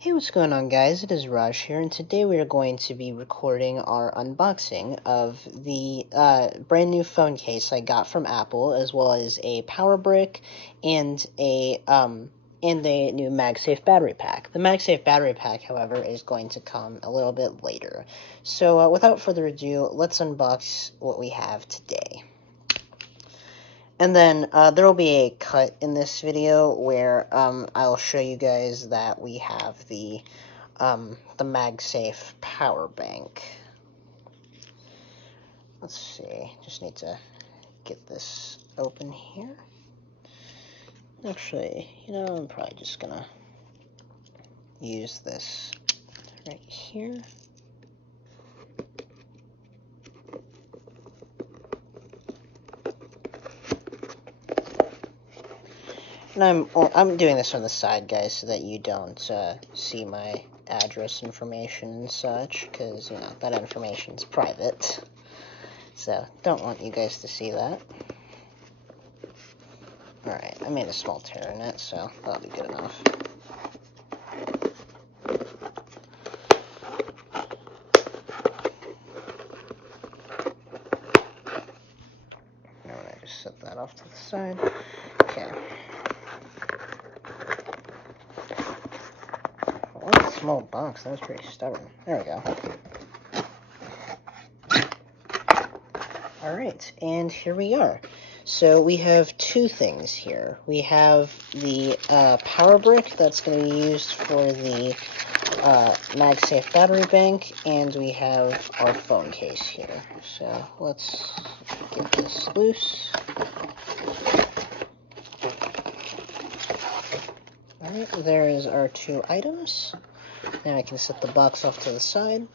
Hey, what's going on, guys? It is Raj here, and today we are going to be recording our unboxing of the brand new phone case I got from Apple, as well as a power brick and a new MagSafe battery pack. The MagSafe battery pack, however, is going to come a little bit later. So, without further ado, let's unbox what we have today. And then there will be a cut in this video where I'll show you guys that we have the MagSafe power bank. Let's see, just need to get this open here. Actually, I'm probably just gonna use this right here. And I'm doing this on the side, guys, so that you don't see my address information and such, because that information's private. So don't want you guys to see that. Alright, I made a small tear in it, so that'll be good enough. Alright, just set that off to the side. Okay. What a small box, that was pretty stubborn. There we go. Alright, and here we are. So we have two things here. We have the power brick that's going to be used for the MagSafe battery bank, and we have our phone case here. So let's get this loose. Alright, there is our two items. Now I can set the box off to the side.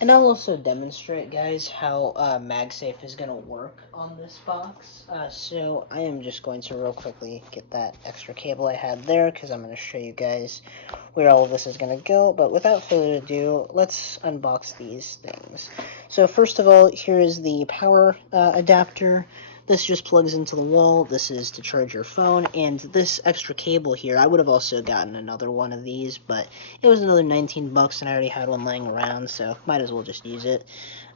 And I'll also demonstrate, guys, how MagSafe is going to work on this box. So I am just going to real quickly get that extra cable I had there, because I'm going to show you guys where all of this is going to go. But without further ado, let's unbox these things. So first of all, here is the power adapter. This just plugs into the wall. This is to charge your phone, and this extra cable here, I would have also gotten another one of these, but it was another 19 bucks, and I already had one laying around, so might as well just use it.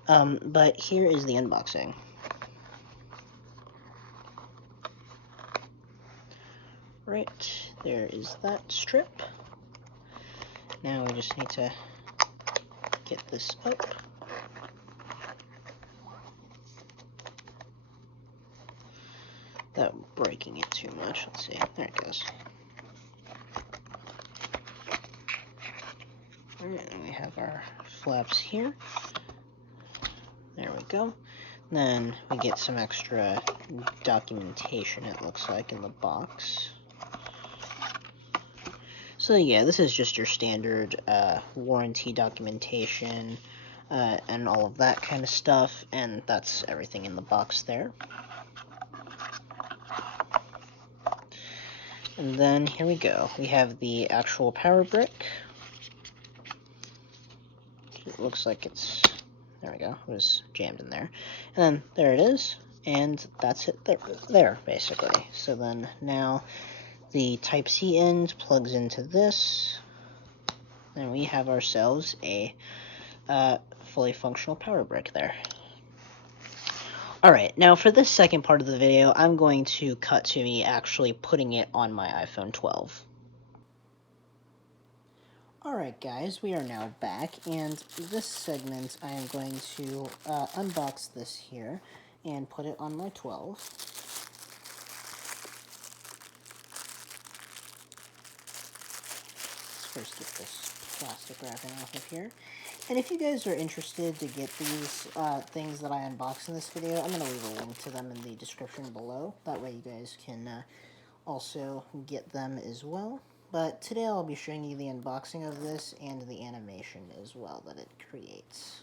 But here is the unboxing. Right, there is that strip. Now we just need to get this up. Without breaking it too much. Let's see. There it goes. Alright, and we have our flaps here. There we go. Then we get some extra documentation, it looks like, in the box. So yeah, this is just your standard warranty documentation and all of that kind of stuff, and that's everything in the box there. And then here we go. We have the actual power brick. It looks like it's, there we go, it was jammed in there. And then there it is, and that's it there basically. So then now the Type-C end plugs into this, and we have ourselves a fully functional power brick there. Alright, now for this second part of the video, I'm going to cut to me actually putting it on my iPhone 12. Alright guys, we are now back, and this segment I am going to unbox this here and put it on my 12. Let's first get this plastic wrapping off of here. And if you guys are interested to get these things that I unbox in this video, I'm going to leave a link to them in the description below. That way you guys can also get them as well. But today I'll be showing you the unboxing of this and the animation as well that it creates.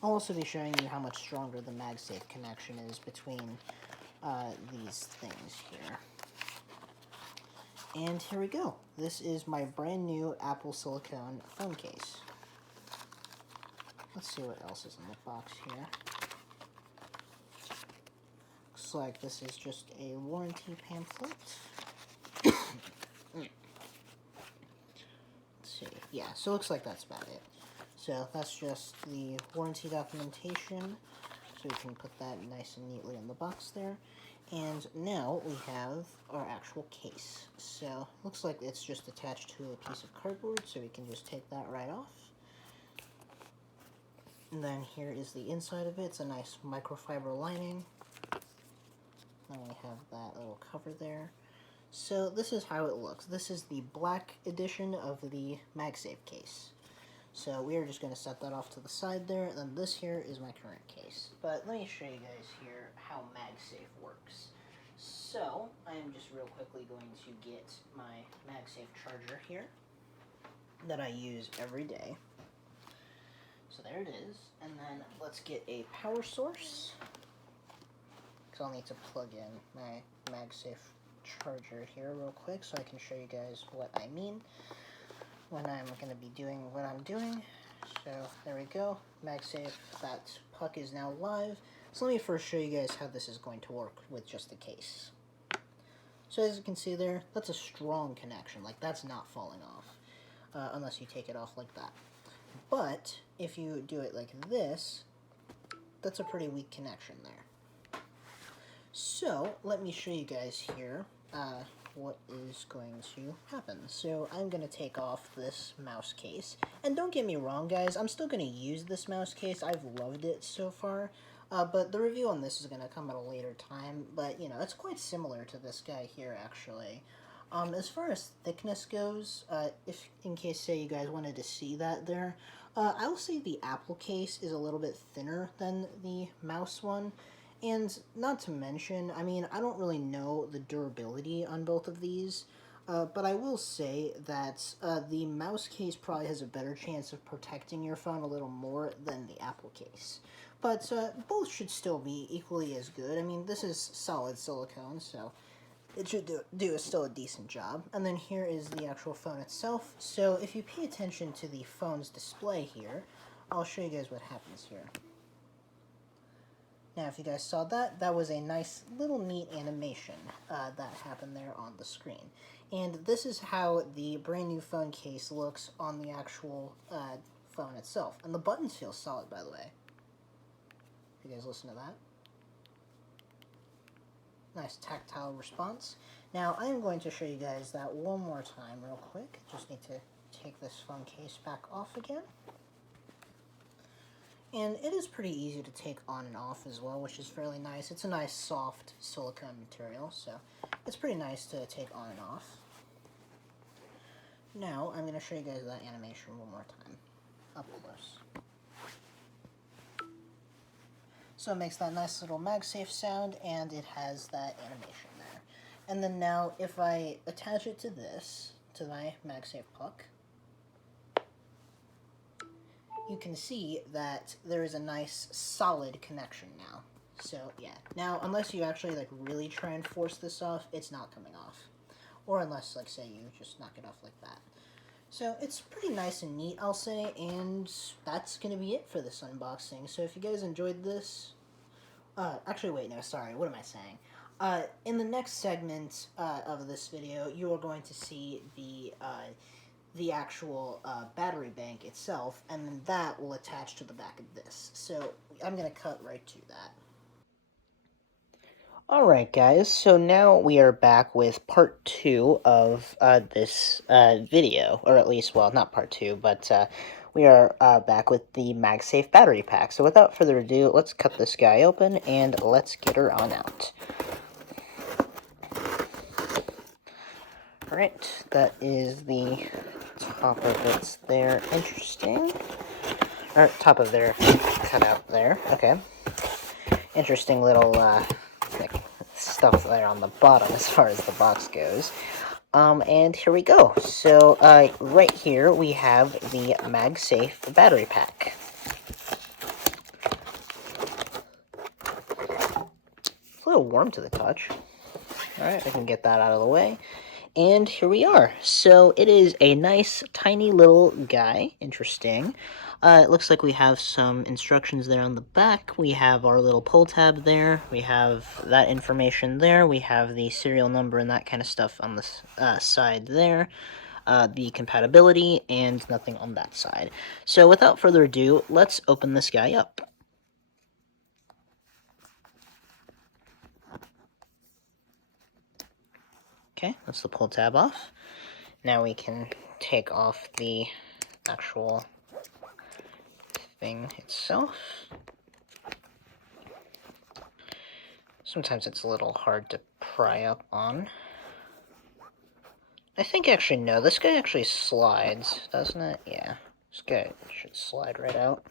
I'll also be showing you how much stronger the MagSafe connection is between these things here. And here we go. This is my brand new Apple silicone phone case. Let's see what else is in the box here. Looks like this is just a warranty pamphlet. see. Yeah, so it looks like that's about it. So that's just the warranty documentation. So we can put that nice and neatly in the box there. And now we have our actual case. So looks like it's just attached to a piece of cardboard, so we can just take that right off. And then here is the inside of it. It's a nice microfiber lining. Then we have that little cover there. So this is how it looks. This is the black edition of the MagSafe case. So we are just going to set that off to the side there, and then this here is my current case. But let me show you guys here how MagSafe works. So I am just real quickly going to get my MagSafe charger here that I use every day. So there it is, and then let's get a power source, because I'll need to plug in my MagSafe charger here real quick so I can show you guys what I mean when I'm going to be doing what I'm doing. So there we go, MagSafe, that puck is now live. So let me first show you guys how this is going to work with just the case. So as you can see there, that's a strong connection, like that's not falling off, unless you take it off like that. But if you do it like this, that's a pretty weak connection there. So let me show you guys here what is going to happen. So I'm going to take off this mouse case. And don't get me wrong, guys, I'm still going to use this mouse case. I've loved it so far. But the review on this is going to come at a later time. But, you know, it's quite similar to this guy here, actually. As far as thickness goes, if in case, say, you guys wanted to see that there, I will say the Apple case is a little bit thinner than the mouse one. And not to mention, I mean, I don't really know the durability on both of these, but I will say that the mouse case probably has a better chance of protecting your phone a little more than the Apple case. But both should still be equally as good. I mean, this is solid silicone, so it should do still a decent job. And then here is the actual phone itself. So if you pay attention to the phone's display here, I'll show you guys what happens here. Now, if you guys saw that, that was a nice little neat animation that happened there on the screen. And this is how the brand new phone case looks on the actual phone itself. And the buttons feel solid, by the way. If you guys listen to that. Nice tactile response. Now, I am going to show you guys that one more time real quick. Just need to take this phone case back off again. And it is pretty easy to take on and off as well, which is fairly nice. It's a nice soft silicone material, so it's pretty nice to take on and off. Now, I'm going to show you guys that animation one more time, up close. So it makes that nice little MagSafe sound, and it has that animation there. And then now, if I attach it to this, to my MagSafe puck, you can see that there is a nice solid connection now. So yeah, now unless you actually like really try and force this off, it's not coming off. Or unless, like, say you just knock it off like that. So it's pretty nice and neat, I'll say, and that's gonna be it for this unboxing. So if you guys enjoyed this, actually wait, no, sorry, what am I saying? In the next segment of this video, you are going to see the actual battery bank itself, and then that will attach to the back of this. So I'm going to cut right to that. Alright guys, so now we are back with part 2 of this video, or at least, well, not part 2, but we are back with the MagSafe battery pack. So without further ado, let's cut this guy open, and let's get her on out. Alright, that is the top of it's there. Interesting. Or top of their cutout there. Okay. Interesting little like stuff there on the bottom as far as the box goes. And here we go. So right here we have the MagSafe battery pack. It's a little warm to the touch. Alright, I can get that out of the way. And here we are. So it is a nice, tiny little guy. Interesting. It looks like we have some instructions there on the back. We have our little pull tab there. We have that information there. We have the serial number and that kind of stuff on the side there. the compatibility, and nothing on that side. So without further ado, let's open this guy up. Okay, that's the pull tab off. Now we can take off the actual thing itself. Sometimes it's a little hard to pry up on. I think actually, no, this guy actually slides, doesn't it? Yeah, this guy should slide right out.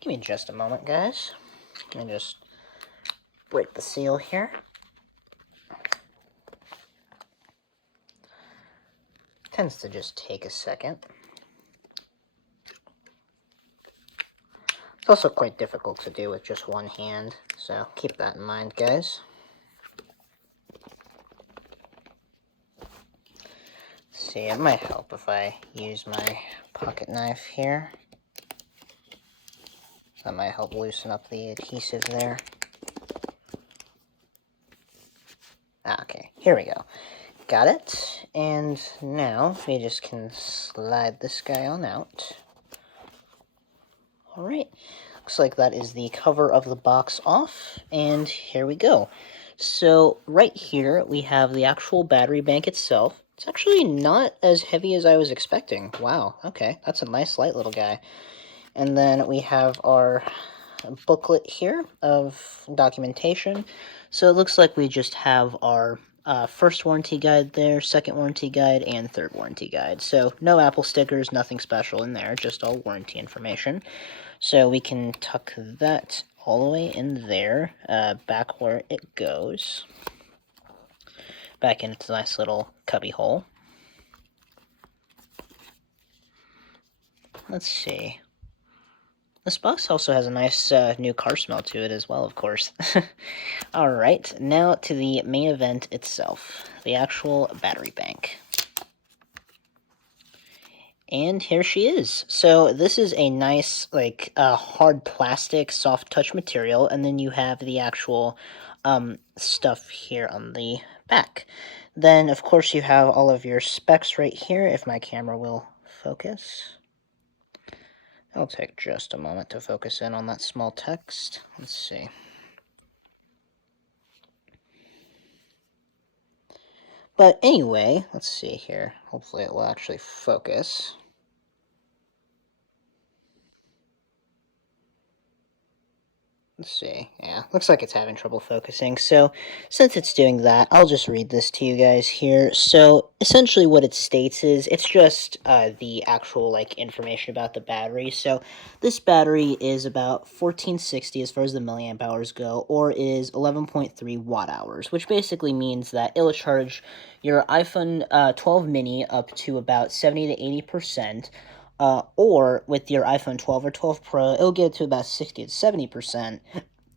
Give me just a moment, guys. Let me just break the seal here. Tends to just take a second. It's also quite difficult to do with just one hand, so keep that in mind, guys. See, it might help if I use my pocket knife here. That might help loosen up the adhesive there. Okay, here we go. Got it. And now we just can slide this guy on out. Alright, looks like that is the cover of the box off, and here we go. So right here we have the actual battery bank itself. It's actually not as heavy as I was expecting. Wow, okay, that's a nice light little guy. And then we have our booklet here of documentation. So it looks like we just have our first warranty guide there, second warranty guide, and third warranty guide. So no Apple stickers, nothing special in there, just all warranty information. So we can tuck that all the way in there, back where it goes, back into the nice little cubby hole. Let's see. This box also has a nice new car smell to it as well, of course. Alright, now to the main event itself, the actual battery bank. And here she is. So this is a nice, like, hard plastic, soft touch material, and then you have the actual stuff here on the back. Then, of course, you have all of your specs right here, if my camera will focus. It'll take just a moment to focus in on that small text. Let's see. But anyway, let's see here. Hopefully it will actually focus. Let's see. Yeah, looks like it's having trouble focusing. So, since it's doing that, I'll just read this to you guys here. So, essentially what it states is, it's just the actual, like, information about the battery. So, this battery is about 1460 as far as the milliamp hours go, or is 11.3 watt hours, which basically means that it'll charge your iPhone 12 mini up to about 70 to 80%. Or with your iPhone 12 or 12 Pro, it'll get it to about 60 to 70%,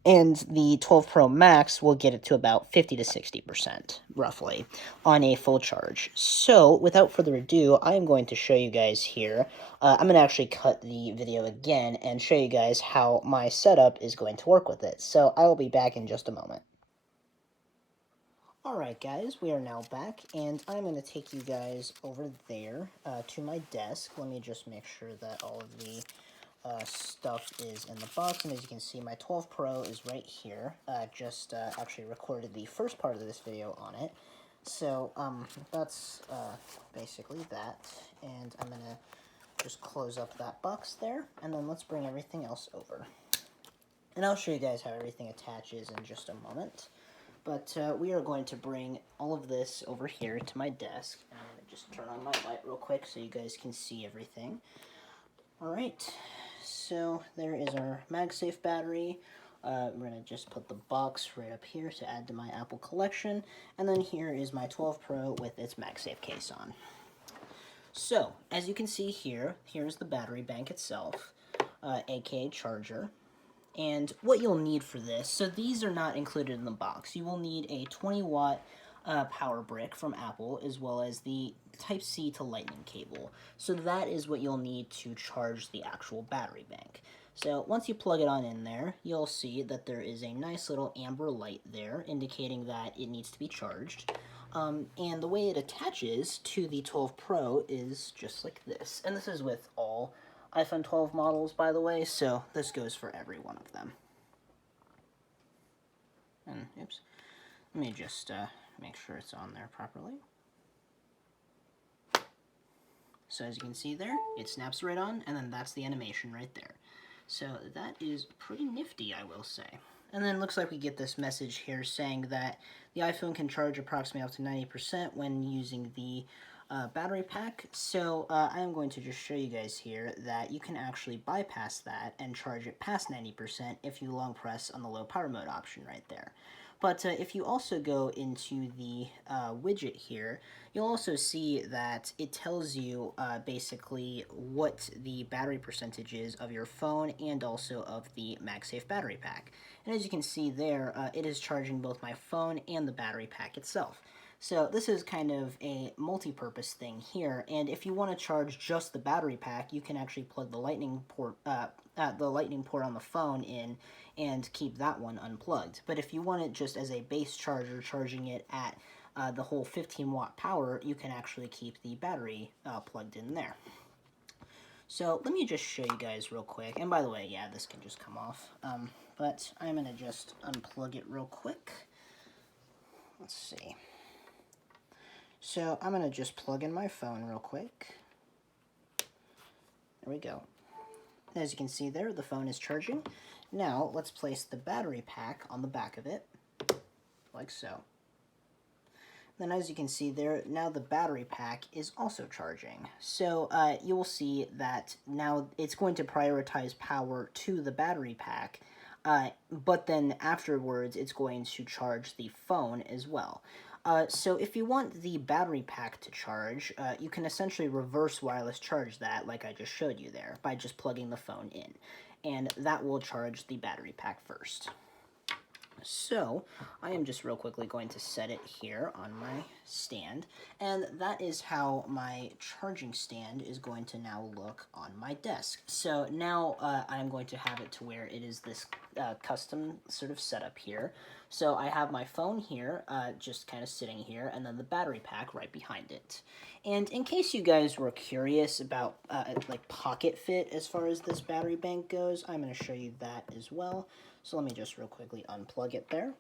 and the 12 Pro Max will get it to about 50 to 60%, roughly, on a full charge. So, without further ado, I am going to show you guys here. I'm going to actually cut the video again and show you guys how my setup is going to work with it. So, I will be back in just a moment. Alright guys, we are now back, and I'm going to take you guys over there to my desk. Let me just make sure that all of the stuff is in the box, and as you can see, my 12 Pro is right here. Just actually recorded the first part of this video on it. So, that's basically that, and I'm going to just close up that box there, and then let's bring everything else over. And I'll show you guys how everything attaches in just a moment. But we are going to bring all of this over here to my desk. And I'm going to just turn on my light real quick so you guys can see everything. Alright, so there is our MagSafe battery. We're going to just put the box right up here to add to my Apple collection. And then here is my 12 Pro with its MagSafe case on. So, as you can see here, here's the battery bank itself, aka charger. And what you'll need for this, so these are not included in the box. You will need a 20-watt power brick from Apple, as well as the Type-C to Lightning cable. So that is what you'll need to charge the actual battery bank. So once you plug it on in there, you'll see that there is a nice little amber light there indicating that it needs to be charged. And the way it attaches to the 12 Pro is just like this. And this is with all iPhone 12 models, by the way, so this goes for every one of them. And, oops, let me just make sure it's on there properly. So as you can see there, it snaps right on, and then that's the animation right there. So that is pretty nifty, I will say. And then it looks like we get this message here saying that the iPhone can charge approximately up to 90% when using the battery pack. So I am going to just show you guys here that you can actually bypass that and charge it past 90% if you long press on the low power mode option right there. But if you also go into the widget here, you'll also see that it tells you basically what the battery percentage is of your phone and also of the MagSafe battery pack. And as you can see there, it is charging both my phone and the battery pack itself. So this is kind of a multi-purpose thing here, and if you want to charge just the battery pack, you can actually plug the lightning port on the phone in and keep that one unplugged. But if you want it just as a base charger, charging it at the whole 15-watt power, you can actually keep the battery plugged in there. So let me just show you guys real quick. And by the way, yeah, this can just come off. But I'm going to just unplug it real quick. Let's see. So I'm going to just plug in my phone real quick. There we go. As you can see there, the phone is charging. Now, let's place the battery pack on the back of it, like so. Then as you can see there, now the battery pack is also charging. So you will see that now it's going to prioritize power to the battery pack, but then afterwards it's going to charge the phone as well. So if you want the battery pack to charge, you can essentially reverse wireless charge that, like I just showed you there, by just plugging the phone in. And that will charge the battery pack first. So, I am just real quickly going to set it here on my stand, and that is how my charging stand is going to now look on my desk. So now I'm going to have it to where it is this custom sort of setup here. So I have my phone here, just kind of sitting here, and then the battery pack right behind it. And in case you guys were curious about like pocket fit as far as this battery bank goes, I'm going to show you that as well. So let me just real quickly unplug it there.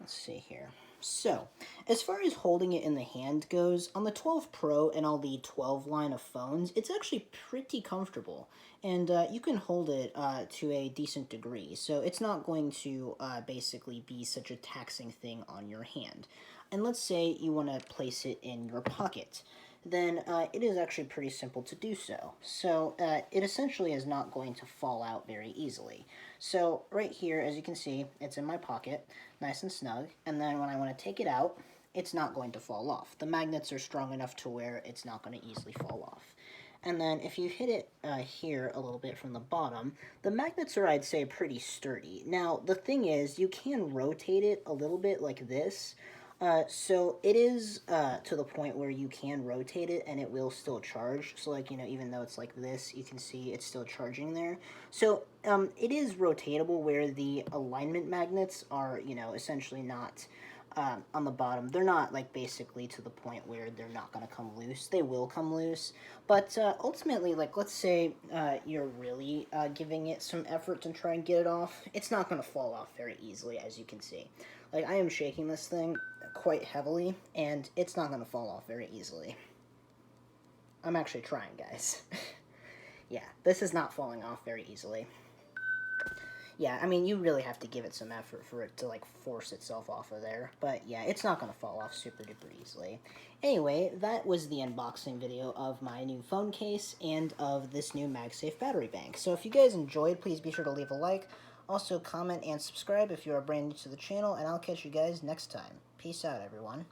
Let's see here. So, as far as holding it in the hand goes, on the 12 Pro and all the 12 line of phones, it's actually pretty comfortable. And you can hold it to a decent degree, so it's not going to basically be such a taxing thing on your hand. And let's say you want to place it in your pocket. Then it is actually pretty simple to do so. So it essentially is not going to fall out very easily. So right here, as you can see, it's in my pocket, nice and snug, and then when I want to take it out, it's not going to fall off. The magnets are strong enough to where it's not going to easily fall off. And then if you hit it here a little bit from the bottom, the magnets are, I'd say, pretty sturdy. Now, the thing is, you can rotate it a little bit like this, so it is to the point where you can rotate it and it will still charge. So like, you know, even though it's like this, you can see it's still charging there. So it is rotatable where the alignment magnets are, you know, essentially not on the bottom. They're not like basically to the point where they're not going to come loose. They will come loose. But ultimately, like let's say you're really giving it some effort to try and get it off, it's not going to fall off very easily, as you can see. Like I am shaking this thing quite heavily, and it's not going to fall off very easily. I'm actually trying, guys. Yeah, this is not falling off very easily. Yeah, I mean, you really have to give it some effort for it to, like, force itself off of there. But, yeah, it's not going to fall off super duper easily. Anyway, that was the unboxing video of my new phone case and of this new MagSafe battery bank. So if you guys enjoyed, please be sure to leave a like. Also, comment and subscribe if you are brand new to the channel, and I'll catch you guys next time. Peace out, everyone.